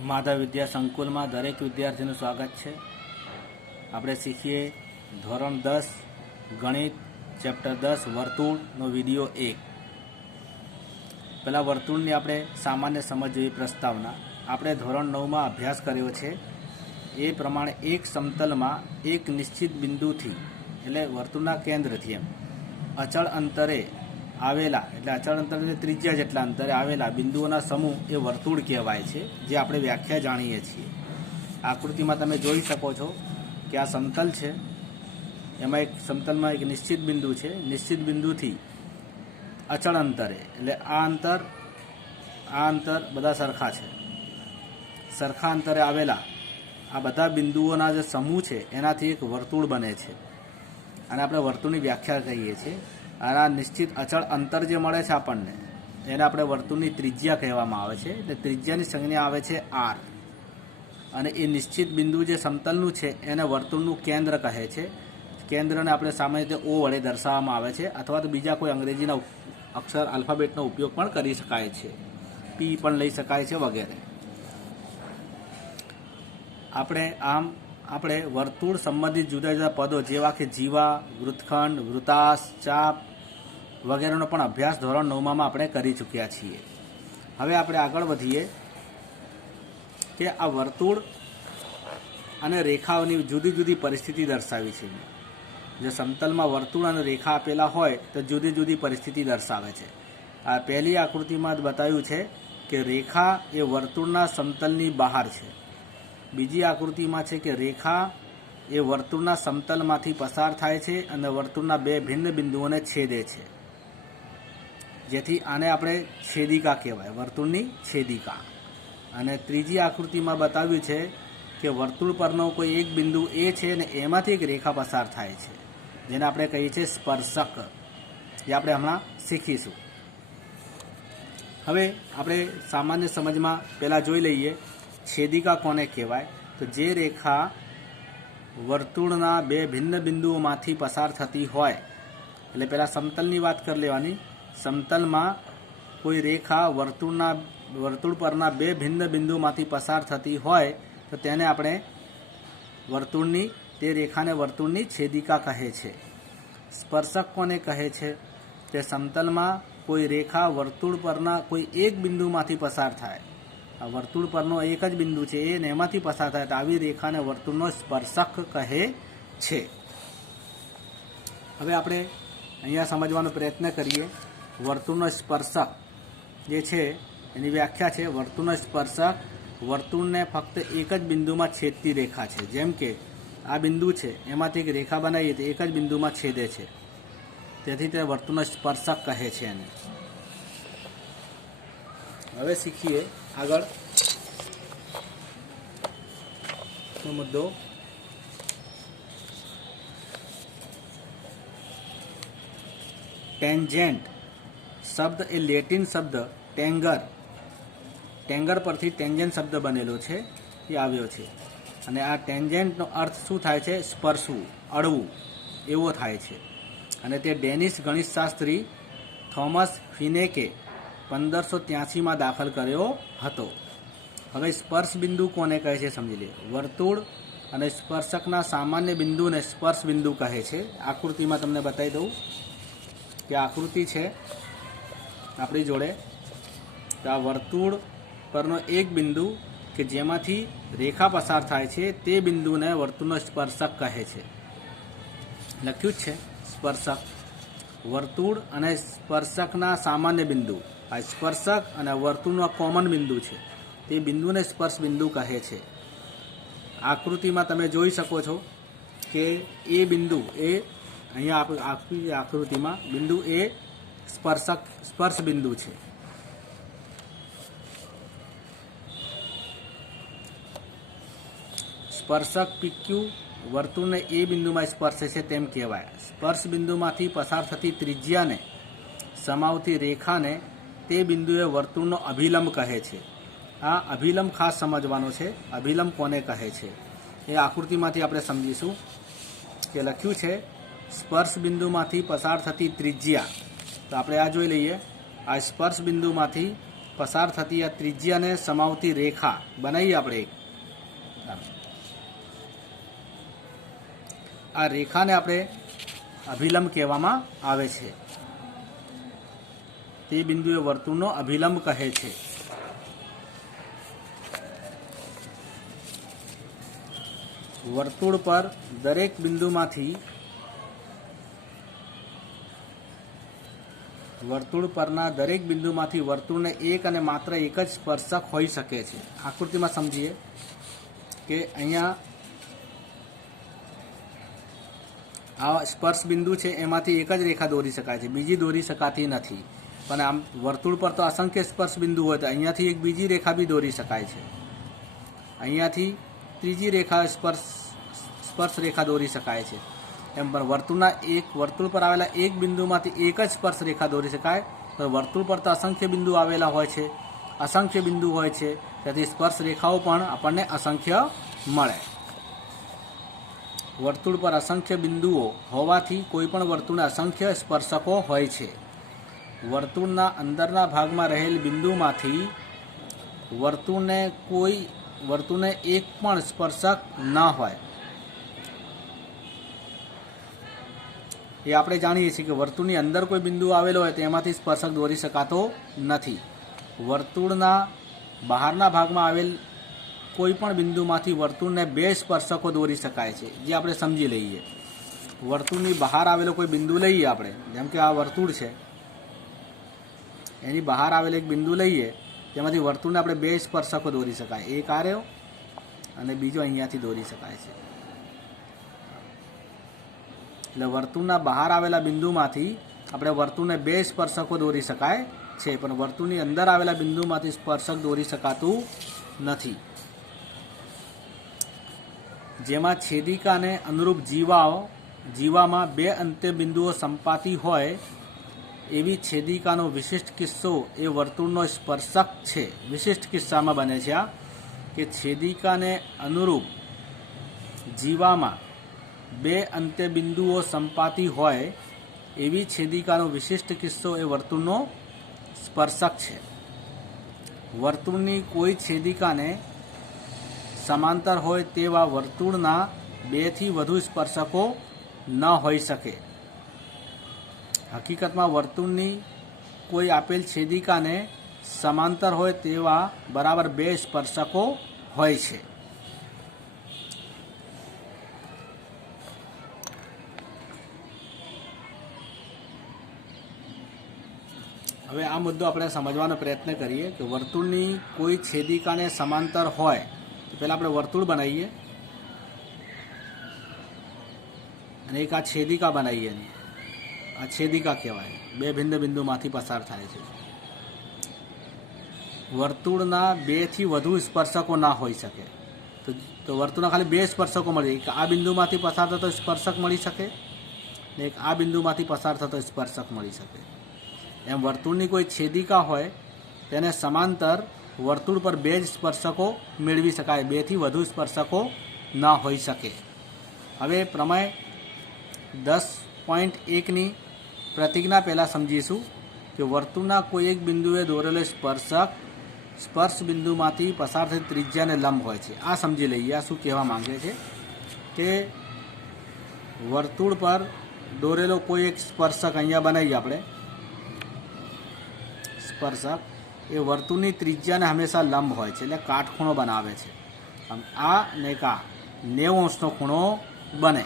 માધવ વિદ્યા સંકુલમાં દરેક વિદ્યાર્થીનું સ્વાગત છે. આપણે શીખીએ ધોરણ 10 ગણિત ચેપ્ટર 10 વર્તુળનો વિડીયો 1. પહેલાં વર્તુળની આપણે સામાન્ય સમજ જેવી પ્રસ્તાવના. આપણે ધોરણ 9માં અભ્યાસ કર્યો છે એ પ્રમાણે એક સમતલમાં એક નિશ્ચિત બિંદુથી એટલે વર્તુળના કેન્દ્રથી અચળ અંતરે આવેલા એટલે અચળ અંતરે ત્રિજ્યા જેટલા અંતરે આવેલા બિંદુઓના સમૂહ એ વર્તુળ કહેવાય છે, જે આપણે વ્યાખ્યા જાણીએ છીએ. આકૃતિમાં તમે જોઈ શકો છો કે આ સમતલ છે, એમાં એક સમતલમાં એક નિશ્ચિત બિંદુ છે. નિશ્ચિત બિંદુથી અચળ અંતરે એટલે આ અંતર બધા સરખા છે. સરખા અંતરે આવેલા આ બધા બિંદુઓના જે સમૂહ છે એનાથી એક વર્તુળ બને છે, અને આપણે વર્તુળની વ્યાખ્યા કહીએ છીએ. અને આ નિશ્ચિત અચળ અંતર જે મળે છે આપણને એને આપણે વર્તુળની ત્રિજ્યા કહેવામાં આવે છે. એટલે ત્રિજ્યાની સંજ્ઞા આવે છે r, અને એ નિશ્ચિત બિંદુ જે સમતલનું છે એને વર્તુળનું કેન્દ્ર કહે છે. કેન્દ્રને આપણે સામાન્ય રીતે O વડે દર્શાવવામાં આવે છે, અથવા તો બીજા કોઈ અંગ્રેજીના અક્ષર આલ્ફાબેટનો ઉપયોગ પણ કરી શકાય છે, P પણ લઈ શકાય છે વગેરે. આપણે વર્તુળ સંબંધિત જુદા જુદા પદો જેવા કે જીવા, વૃત્તખંડ, વૃતાંશ, ચાપ વગેરેનો પણ અભ્યાસ ધોરણ 9માં આપણે કરી ચૂક્યા છીએ. હવે આપણે આગળ વધીએ કે આ વર્તુળ અને રેખાઓની જુદી જુદી પરિસ્થિતિ દર્શાવી છે. જે સમતલમાં વર્તુળ અને રેખા આપેલા હોય તો જુદી જુદી પરિસ્થિતિ દર્શાવે છે. આ પહેલી આકૃતિમાં જ બતાવ્યું છે કે રેખા એ વર્તુળના સમતલની બહાર છે. બીજી આકૃતિમાં છે કે રેખા એ વર્તુળના સમતલમાંથી પસાર થાય છે અને વર્તુળના બે ભિન્ન બિંદુઓને છેદે છે, જેથી આને આપણે છેદિકા કહેવાય, વર્તુળની છેદિકા. અને ત્રીજી આકૃતિમાં બતાવ્યું છે કે વર્તુળ પરનો કોઈ એક બિંદુ એ છે અને એમાંથી એક રેખા પસાર થાય છે, જેને આપણે કહીએ છીએ સ્પર્શક. એ આપણે હમણાં શીખીશું. હવે આપણે સામાન્ય સમજમાં પહેલાં જોઈ લઈએ છેદિકા કોને કહેવાય. તો જે રેખા વર્તુળના બે ભિન્ન બિંદુઓમાંથી પસાર થતી હોય, એટલે પહેલાં સમતલની વાત કરી લેવાની. સમતલમાં કોઈ રેખા વર્તુળ પરના બે ભિન્ન બિંદુમાંથી પસાર થતી હોય તો તેને આપણે તે રેખાને વર્તુળની છેદિકા કહે છે. સ્પર્શક કોને કહે છે? તે સમતલમાં કોઈ રેખા વર્તુળ પરના કોઈ એક બિંદુમાંથી પસાર થાય. આ વર્તુળ પરનો એક જ બિંદુ છે એને એમાંથી પસાર થાય તો આવી રેખાને વર્તુળનો સ્પર્શક કહે છે. હવે આપણે અહીંયા સમજવાનો પ્રયત્ન કરીએ. વર્તુળનો સ્પર્શક જે છે એની વ્યાખ્યા છે, વર્તુળનો સ્પર્શક વર્તુળને ફક્ત એક જ બિંદુમાં છેદતી રેખા છે. જેમ કે આ બિંદુ છે, એમાંથી એક રેખા બનાવીએ તો એક જ બિંદુમાં છેદે છે, તેથી તે વર્તુળનો સ્પર્શક કહે છે એને. હવે શીખીએ આગળ મુદ્દો. ટેન્જેન્ટ શબ્દ એ લેટિન શબ્દ ટેંગર પરથી ટેન્જેન્ટ શબ્દ બનેલો છે, એ આવ્યો છે. અને આ ટેન્જેન્ટનો અર્થ શું થાય છે? સ્પર્શવું, અડવું એવો થાય છે. અને તે ડેનિશ ગણિતશાસ્ત્રી થોમસ ફિનેકે 1583માં દાખલ કર્યો હતો. હવે સ્પર્શ બિંદુ કોને કહે છે સમજી લે. વર્તુળ અને સ્પર્શકના સામાન્ય બિંદુને સ્પર્શ બિંદુ કહે છે. આકૃતિમાં તમને બતાવી દઉં કે આકૃતિ છે આપણી જોડે. તો આ વર્તુળ પરનો એક બિંદુ કે જેમાંથી રેખા પસાર થાય છે તે બિંદુને વર્તુળનો સ્પર્શક કહે છે. લખ્યું જ છે સ્પર્શક. વર્તુળ અને સ્પર્શકના સામાન્ય બિંદુ, આ સ્પર્શક અને વર્તુળનો કોમન બિંદુ છે, તે બિંદુને સ્પર્શ બિંદુ કહે છે. આકૃતિમાં તમે જોઈ શકો છો કે એ બિંદુ એ અહીંયા આકૃતિમાં બિંદુ એ સ્પર્શ બિંદુ છે. સ્પર્શક PQ વર્તુળને એ બિંદુમાં સ્પર્શે છે તેમ કહેવાય. સ્પર્શ બિંદુમાંથી પસાર થતી ત્રિજ્યાને સમાવતી રેખાને તે બિંદુએ વર્તુળનો અભિલંબ કહે છે. આ અભિલંબ ખાસ સમજવાનો છે. અભિલંબ કોને કહે છે એ આકૃતિમાંથી આપણે સમજીશું. કે લખ્યું છે સ્પર્શ બિંદુમાંથી પસાર થતી ત્રિજ્યા. તો આપણે આ જોઈ લઈએ. આ સ્પર્શ બિંદુમાંથી પસાર થતી આ ત્રિજ્યાને સમાવતી રેખા બનાવીએ આપણે એક. આ રેખાને આપણે અભિલંબ કહેવામાં આવે છે. તે બિંદુએ વર્તુળનો અભિલંબ કહે છે. વર્તુળ પર દરેક બિંદુમાંથી વર્તુળ પરના દરેક બિંદુમાંથી વર્તુળને એક અને માત્ર એક જ સ્પર્શક હોઈ શકે છે. આકૃતિમાં સમજીએ કે અહીંયા આ સ્પર્શ બિંદુ છે, એમાંથી એક જ રેખા દોરી શકાય છે, બીજી દોરી શકાતી નથી. પણ આમ વર્તુળ પર તો અસંખ્ય સ્પર્શ બિંદુ હોય તો અહીંયાથી એક બીજી રેખા બી દોરી શકાય છે. અહીંયાથી ત્રીજી રેખા સ્પર્શ રેખા દોરી શકાય છે. એમ પણ વર્તુળ પર આવેલા એક બિંદુમાંથી એક જ સ્પર્શ રેખા દોરી શકાય. તો વર્તુળ પર તો અસંખ્ય બિંદુ આવેલા હોય છે, અસંખ્ય બિંદુ હોય છે, તેથી સ્પર્શ રેખાઓ પણ આપણને અસંખ્ય મળે. વર્તુળ પર અસંખ્ય બિંદુઓ હોવાથી કોઈપણ વર્તુળને અસંખ્ય સ્પર્શકો હોય છે. વર્તુળના અંદરના ભાગમાં રહેલ બિંદુમાંથી વર્તુળને એક પણ સ્પર્શક ન હોય. એ આપણે જાણીએ છીએ કે વર્તુળની અંદર કોઈ બિંદુ આવેલો હોય તો એમાંથી સ્પર્શક દોરી શકાતો નથી. વર્તુળના બહારના ભાગમાં આવેલ કોઈ પણ બિંદુમાંથી વર્તુળને બે સ્પર્શકો દોરી શકાય છે, જે આપણે સમજી લઈએ. વર્તુળની બહાર આવેલો કોઈ બિંદુ લઈએ આપણે, જેમ કે આ વર્તુળ છે, એની બહાર આવેલ એક બિંદુ લઈએ, તેમાંથી વર્તુળને આપણે બે સ્પર્શકો દોરી શકાય. એક આ રહ્યો અને બીજો અહીંયાથી દોરી શકાય છે. એટલે વર્તુળના બહાર આવેલા બિંદુમાંથી આપણે વર્તુળને બે સ્પર્શકો દોરી શકાય છે, પણ વર્તુળની અંદર આવેલા બિંદુમાંથી સ્પર્શક દોરી શકાતું નથી. જેમાં છેદિકાને અનુરૂપ જીવામાં બે અંત્ય બિંદુઓ સંપાતી હોય એવી છેદિકાનો વિશિષ્ટ કિસ્સો એ વર્તુળનો સ્પર્શક છે. વિશિષ્ટ કિસ્સામાં બને છે આ કે છેદિકાને અનુરૂપ જીવામાં બે અંત્ય બિંદુઓ સંપાતી હોય એવી છેદિકાનો વિશિષ્ટ કિસ્સો એ વર્તુળનો સ્પર્શક છે. વર્તુળની કોઈ છેદિકાને સમાંતર હોય તેવા વર્તુળના બેથી વધુ સ્પર્શકો ન હોઈ શકે. હકીકતમાં વર્તુળની કોઈ આપેલ છેદિકાને સમાંતર હોય તેવા બરાબર બે સ્પર્શકો હોય છે. હવે આ મુદ્દો આપણે સમજવાનો પ્રયત્ન કરીએ કે વર્તુળની કોઈ છેદિકાને સમાંતર હોય તો પહેલાં આપણે વર્તુળ બનાવીએ અને એક આ છેદિકા બનાવીએ. આ છેદિકા કહેવાય, બે ભિન્ન બિંદુમાંથી પસાર થાય છે. વર્તુળના બેથી વધુ સ્પર્શકો ના હોઈ શકે. તો વર્તુળના ખાલી બે સ્પર્શકો મળી જાય. એક આ બિંદુમાંથી પસાર થતો સ્પર્શક મળી શકે ને એક આ બિંદુમાંથી પસાર થતો સ્પર્શક મળી શકે. એમ વર્તુળની કોઈ છેદિકા હોય તેને સમાંતર વર્તુળ પર બે જ સ્પર્શકો મેળવી શકાય, બેથી વધુ સ્પર્શકો ન હોઈ શકે. હવે પ્રમેય 10.1ની પ્રતિજ્ઞા પહેલાં સમજીશું કે વર્તુળના કોઈ એક બિંદુએ દોરેલો સ્પર્શ બિંદુમાંથી પસાર થતી ત્રિજ્યાને લંબ હોય છે. આ સમજી લઈએ આ શું કહેવા માંગે છે કે વર્તુળ પર દોરેલો કોઈ એક સ્પર્શક અહીંયા બનાવીએ આપણે સ્પર્શક, એ વર્તુળની ત્રિજ્યાને હંમેશા લંબ હોય છે, એટલે કાટખૂણો બનાવે છે. આમ આ ને કા 90 અંશનો ખૂણો બને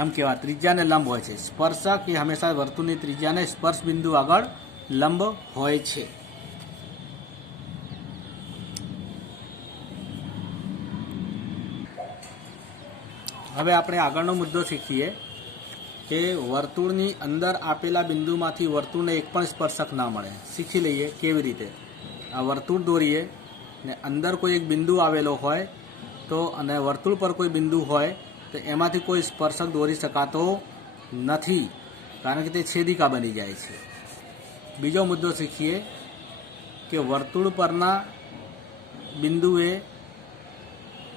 એમ કહેવાય. ત્રિજ્યાને લંબ હોય છે. સ્પર્શક એ હંમેશા વર્તુળની ત્રિજ્યાને સ્પર્શ બિંદુ આગળ લંબ હોય છે. હવે આપણે આગળનો મુદ્દો શીખીએ કે વર્તુળની અંદર આપેલા બિંદુમાંથી વર્તુળને એક પણ સ્પર્શક ના મળે. શીખી લઈએ કેવી રીતે. આ વર્તુળ દોરીએ ને અંદર કોઈ એક બિંદુ આવેલો હોય તો અને વર્તુળ પર કોઈ બિંદુ હોય તો એમાંથી કોઈ સ્પર્શક દોરી શકાતો નથી, કારણ કે તે છેદિકા બની જાય છે. બીજો મુદ્દો શીખીએ કે વર્તુળ પરના બિંદુએ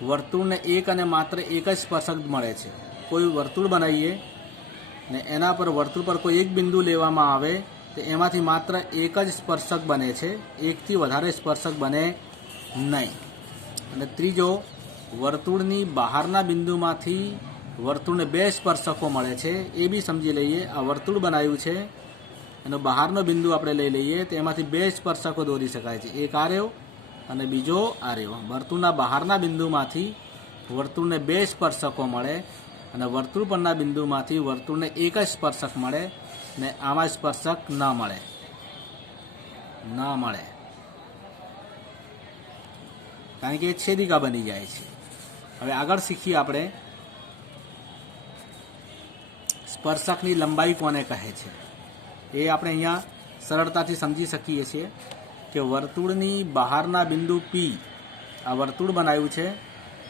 વર્તુળને એક અને માત્ર એક જ સ્પર્શક મળે છે. કોઈ વર્તુળ બનાવીએ ને એના પર વર્તુળ પર કોઈ એક બિંદુ લેવામાં આવે તો એમાંથી માત્ર એક જ સ્પર્શક બને છે, એકથી વધારે સ્પર્શક બને નહીં. અને ત્રીજો, વર્તુળની બહારના બિંદુમાંથી વર્તુળને બે સ્પર્શકો મળે છે. એ બી સમજી લઈએ. આ વર્તુળ બનાવ્યું છે, એનો બહારનો બિંદુ આપણે લઈ લઈએ તો એમાંથી બે સ્પર્શકો દોરી શકાય છે, એક આ રહ્યો અને બીજો આ રહ્યો. વર્તુળના બહારના બિંદુમાંથી વર્તુળને બે સ્પર્શકો મળે અને વર્તુળ પરના બિંદુમાંથી વર્તુળને એક જ સ્પર્શક મળે ને આમાં સ્પર્શક ન મળે કારણ કે એ છેદિકા બની જાય છે. હવે આગળ શીખીએ આપણે સ્પર્શકની લંબાઈ કોને કહે છે. એ આપણે અહીંયા સરળતાથી સમજી શકીએ છીએ કે વર્તુળની બહારના બિંદુ પી, આ વર્તુળ બનાવ્યું છે,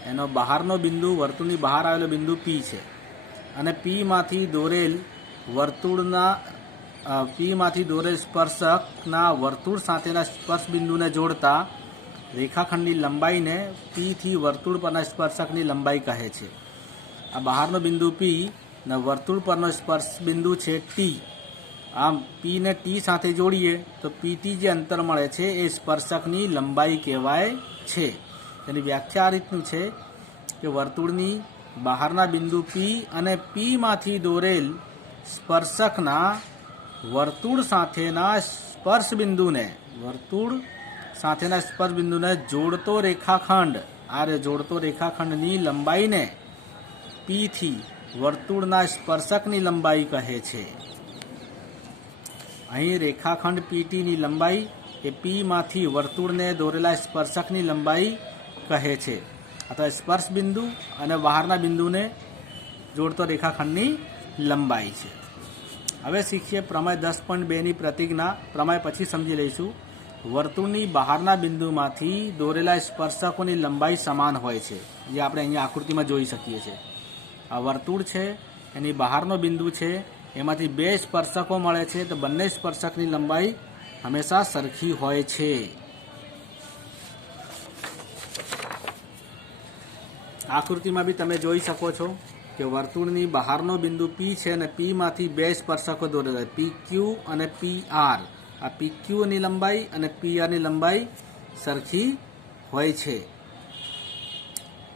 એનો બહારનો બિંદુ, વર્તુળની બહાર આવેલો બિંદુ પી છે અને પીમાંથી દોરેલ સ્પર્શકના વર્તુળ સાથેના સ્પર્શ બિંદુને જોડતા રેખાખંડની લંબાઈને પીથી વર્તુળ પરના સ્પર્શકની લંબાઈ કહે છે. આ બહારનો બિંદુ પી ને વર્તુળ પરનો સ્પર્શ બિંદુ છે ટી. આમ પીને ટી સાથે જોડીએ તો પીથી જે અંતર મળે છે એ સ્પર્શકની લંબાઈ કહેવાય છે. તેની વ્યાખ્યા આ રીતનું છે કે વર્તુળની બહારના બિંદુ પી અને પીમાંથી દોરેલ સ્પર્શકના વર્તુળ સાથેના સ્પર્શ બિંદુને જોડતો રેખાખંડની લંબાઈને પીથી વર્તુળના સ્પર્શકની લંબાઈ કહે છે. અહીં રેખાખંડ પીટીની લંબાઈ એ પીમાંથી વર્તુળને દોરેલા સ્પર્શકની લંબાઈ કહે છે, અથવા સ્પર્શ બિંદુ અને બહારના બિંદુને જોડતો રેખાખંડની લંબાઈ છે. હવે શીખીએ પ્રમેય 10.2ની પ્રતિજ્ઞા. પ્રમેય પછી સમજી લઈશું. વર્તુળની બહારના બિંદુમાંથી દોરેલા સ્પર્શકોની લંબાઈ સમાન હોય છે, જે આપણે અહીંયા આકૃતિમાં જોઈ શકીએ છીએ. આ વર્તુળ છે, એની બહારનો બિંદુ છે, એમાંથી બે સ્પર્શકો મળે છે તો બંને સ્પર્શકની લંબાઈ હંમેશા સરખી હોય છે. આકૃતિમાં બી તમે જોઈ શકો છો કે વર્તુળની બહારનો બિંદુ પી છે અને પીમાંથી બે સ્પર્શકો દોરેલા, પી ક્યુ અને પી આર. આ પી ક્યુની લંબાઈ અને પી આરની લંબાઈ સરખી હોય છે.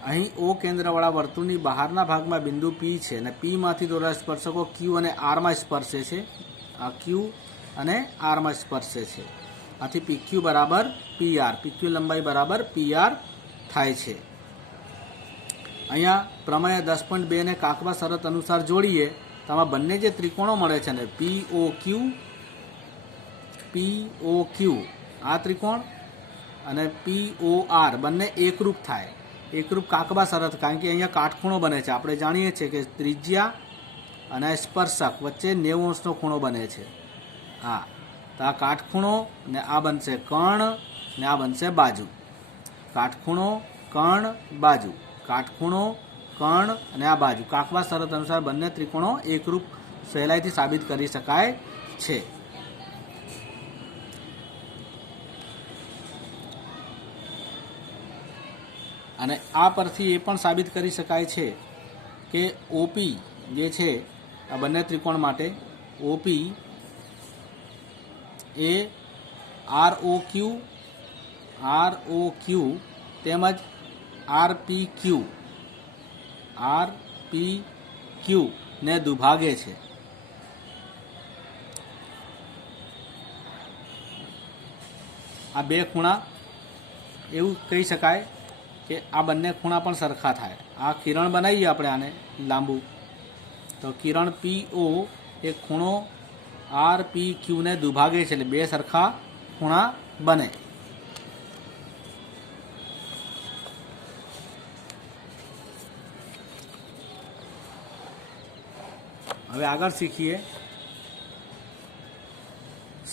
અહીં ઓ કેન્દ્રવાળા વર્તુળની બહારના ભાગમાં બિંદુ પી છે અને પીમાંથી દોરેલા સ્પર્શકો ક્યુ અને આરમાં સ્પર્શે છે. આ ક્યુ અને આરમાં સ્પર્શે છે. આથી પી ક્યુ બરાબર પી આર, પી ક્યુ લંબાઈ બરાબર પી આર થાય છે. અહીંયા પ્રમેય 10.2ને કાકબા શરત અનુસાર જોડીએ તો આમાં બંને જે ત્રિકોણો મળે છે ને પી ઓ ક્યુ આ ત્રિકોણ અને પી ઓ આર બંને એકરૂપ થાય. એકરૂપ કાકબા શરત, કારણ કે અહીંયા કાટખૂણો બને છે. આપણે જાણીએ છીએ કે ત્રિજ્યા અને સ્પર્શક વચ્ચે 90 અંશનો ખૂણો બને છે. હા, તો આ કાટખૂણો ને આ બનશે કર્ણ ને આ બનશે બાજુ. કાટખૂણો, કર્ણ, બાજુ, કાટખૂણો, કર્ણ અને આ બાજુ. કાકબા શરત અનુસાર બંને ત્રિકોણો એકરૂપ સહેલાઈથી સાબિત કરી શકાય છે. અને આ પરથી એ પણ સાબિત કરી શકાય છે કે ઓપી જે છે આ બંને ત્રિકોણ માટે ઓપી એ આર ઓ ક્યુ તેમજ આરપી ક્યુ ને દુભાગે છે. આ બે ખૂણા એવું કહી શકાય કે આ બંને ખૂણા પણ સરખા થાય. આ કિરણ બનાવીએ આપણે આને લાંબુ, તો કિરણ પી ઓ એ ખૂણો આર પી ક્યુને દુભાગે છે, એટલે બે સરખા ખૂણા બને. હવે આગળ શીખીએ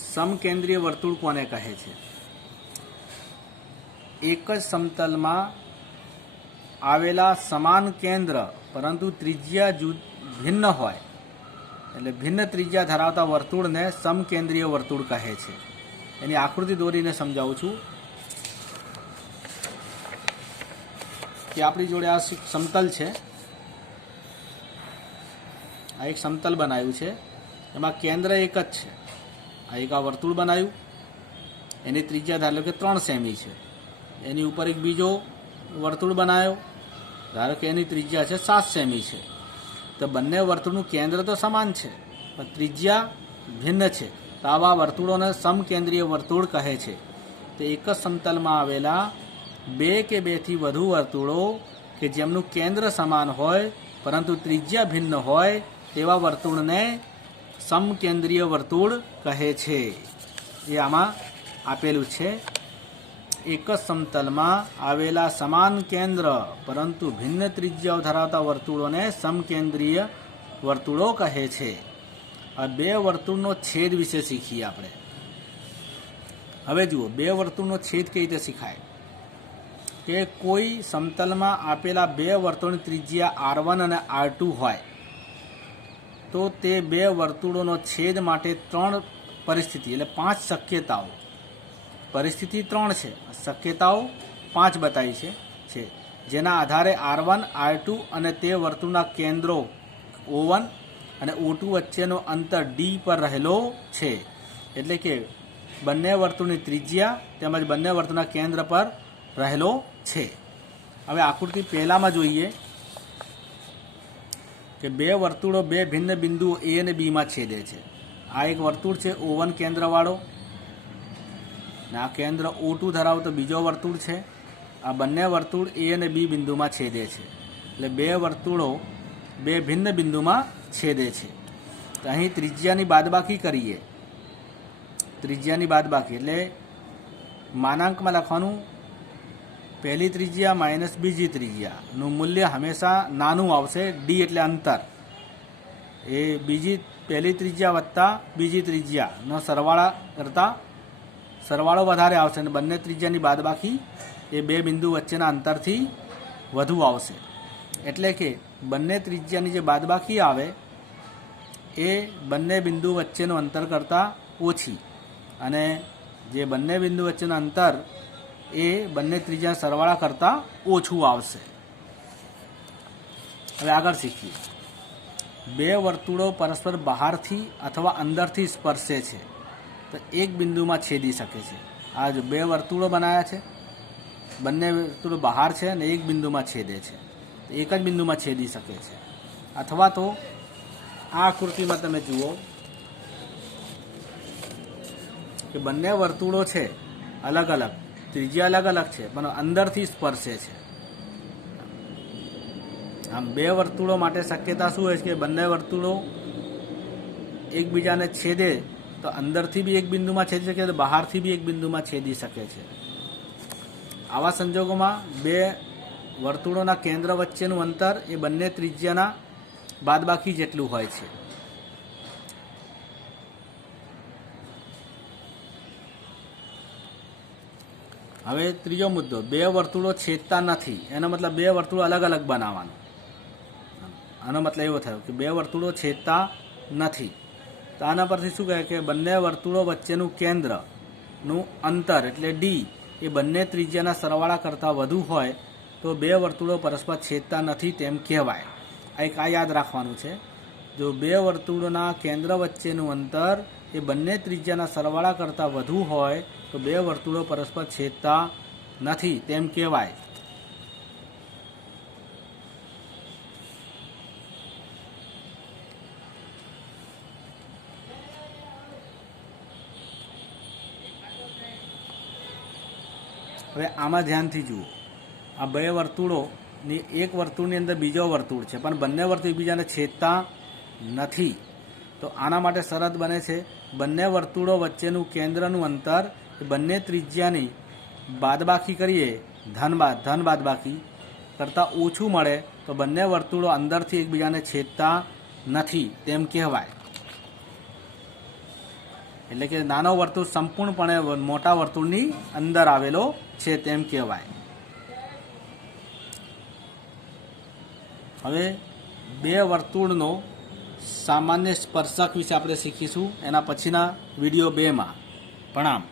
સમકેન્દ્રીય વર્તુળ કોને કહે છે. એક જ સમતલમાં આવેલા સમાન કેન્દ્ર પરંતુ ત્રિજ્યા ભિન્ન હોય, એટલે ભિન્ન ત્રિજ્યા ધરાવતા વર્તુળને સમકેન્દ્રીય વર્તુળ કહે છે. એની આકૃતિ દોરીને સમજાવું છું કે આપણી જોડે આ સમતલ છે, આ એક સમતલ બનાવ્યું છે, એમાં કેન્દ્ર એક જ છે. એક આ વર્તુળ બનાવ્યું, એની ત્રિજ્યા ધારો કે 3 સેમી છે. એની ઉપર એક બીજો વર્તુળ બનાવ્યો, ધારો કે એની ત્રિજ્યા છે 7 સેમી છે. તો બંને વર્તુળનું કેન્દ્ર તો સમાન છે પણ ત્રિજ્યા ભિન્ન છે. તો આવા વર્તુળોને સમકેન્દ્રીય વર્તુળ કહે છે. તો એક જ સમતલમાં આવેલા 2 કે 2 થી વધુ વર્તુળો કે જેમનું કેન્દ્ર સમાન હોય પરંતુ ત્રિજ્યા ભિન્ન હોય તેવા વર્તુળને સમકેન્દ્રીય વર્તુળ કહે છે. એ આમાં આપેલું છે. એક જ સમતલમાં આવેલા સમાન કેન્દ્ર પરંતુ ભિન્ન ત્રિજ્યાઓ ધરાવતા વર્તુળોને સમકેન્દ્રીય વર્તુળો કહે છે. આ 2 વર્તુળનો છેદ વિશે શીખીએ આપણે. હવે જુઓ, 2 વર્તુળનો છેદ કઈ રીતે શીખાય કે કોઈ સમતલમાં આપેલા 2 વર્તુળની ત્રિજ્યા R1 અને R2 હોય તો તે 2 વર્તુળોનો છેદ માટે 3 પરિસ્થિતિ એટલે 5 શક્યતાઓ. પરિસ્થિતિ 3 છે, શક્યતાઓ 5 બતાવી છે જેના આધારે R1 R2 અને તે વર્તુળના કેન્દ્રો O1 અને O2 વચ્ચેનો અંતર D પર રહેલો છે. એટલે કે બંને વર્તુળની ત્રિજ્યા તેમજ બંને વર્તુળના કેન્દ્ર પર રહેલો છે. હવે આકૃતિ પહેલામાં જોઈએ કે 2 વર્તુળો 2 ભિન્ન બિંદુઓ A અને Bમાં છેદે છે. આ એક વર્તુળ છે O1 કેન્દ્રવાળો, ને આ કેન્દ્ર O2 ધરાવતો બીજો વર્તુળ છે. આ બંને વર્તુળ A અને B બિંદુમાં છેદે છે. એટલે 2 વર્તુળો 2 ભિન્ન બિંદુમાં છેદે છે. તો અહીં ત્રિજ્યાની બાદબાકી કરીએ. ત્રિજ્યાની બાદબાકી એટલે માનાંકમાં લખવાનું પહેલી ત્રિજ્યા માઇનસ બીજી ત્રિજ્યાનું મૂલ્ય હંમેશા નાનું આવશે. D એટલે અંતર, એ પહેલી ત્રિજ્યા વત્તા બીજી ત્રિજ્યાનો સરવાળા કરતાં સરવાળો વધારે આવશે અને બંને ત્રિજ્યાની બાદબાકી એ 2 બિંદુ વચ્ચેના અંતરથી વધુ આવશે. એટલે કે બંને ત્રિજ્યાની જે બાદબાકી આવે એ બંને બિંદુ વચ્ચેનું અંતર કરતાં ઓછી, અને જે બંને બિંદુ વચ્ચેનું અંતર એ બંને ત્રિજ્યાના સરવાળા કરતાં ઓછું આવશે. હવે આગળ શીખીએ. 2 વર્તુળો પરસ્પર બહારથી અથવા અંદરથી સ્પર્શે છે તો એક બિંદુમાં છેદી શકે છે. આ જો 2 વર્તુળો બનાવ્યા છે, બંને વર્તુળો બહાર છે અને એક બિંદુમાં છેદે છે, તો એક જ બિંદુમાં છેદી શકે છે. અથવા તો આ આકૃતિમાં તમે જુઓ કે બંને વર્તુળો છે અલગ અલગ, ત્રિજ્યા અલગ અલગ છે પણ અંદરથી સ્પર્શે છે. આમ 2 વર્તુળો માટે શક્યતા શું હોય છે કે બંને વર્તુળો એકબીજાને છેદે તો અંદરથી બી એક બિંદુમાં છેદી શકે તો બહારથી બી એક બિંદુમાં છેદી શકે છે. આવા સંજોગોમાં 2 વર્તુળોના કેન્દ્ર વચ્ચેનું અંતર એ બંને ત્રિજ્યાના બાદબાકી જેટલું હોય છે. હવે ત્રીજો મુદ્દો, 2 વર્તુળો છેદતા નથી. એનો મતલબ 2 વર્તુળો અલગ અલગ બનાવવાનું. આનો મતલબ એવો થયો કે 2 વર્તુળો છેદતા નથી. તો આના પરથી શું કહે કે બંને વર્તુળો વચ્ચેનું કેન્દ્રનું અંતર એટલે D એ બંને ત્રિજ્યાના સરવાળા કરતાં વધુ હોય તો 2 વર્તુળો પરસ્પર છેદતા નથી તેમ કહેવાય. આ યાદ રાખવાનું છે. જો 2 વર્તુળોના કેન્દ્ર વચ્ચેનું અંતર એ બંને ત્રિજ્યાના સરવાળા કરતાં વધુ હોય તો 2 વર્તુળો પરસ્પર છેદતા નથી તેમ કહેવાય. હવે આમાં ધ્યાનથી જુઓ, આ 2 વર્તુળોની એક વર્તુળની અંદર બીજો વર્તુળ છે પણ બંને વર્તુળ એકબીજાને છેદતા નથી. તો આના માટે શરત બને છે બંને વર્તુળો વચ્ચેનું કેન્દ્રનું અંતર એ બંને ત્રિજ્યાની બાદબાકી કરીએ, ધન બાદબાકી કરતાં ઓછું મળે તો બંને વર્તુળો અંદરથી એકબીજાને છેદતા નથી તેમ કહેવાય. એટલે કે નાનો વર્તુળ સંપૂર્ણપણે મોટા વર્તુળની અંદર આવેલો છે તેમ કહેવાય. હવે 2 વર્તુળનો સામાન્ય સ્પર્શક વિશે આપણે શીખીશું એના પછીના વિડીયો 2માં. પ્રણામ.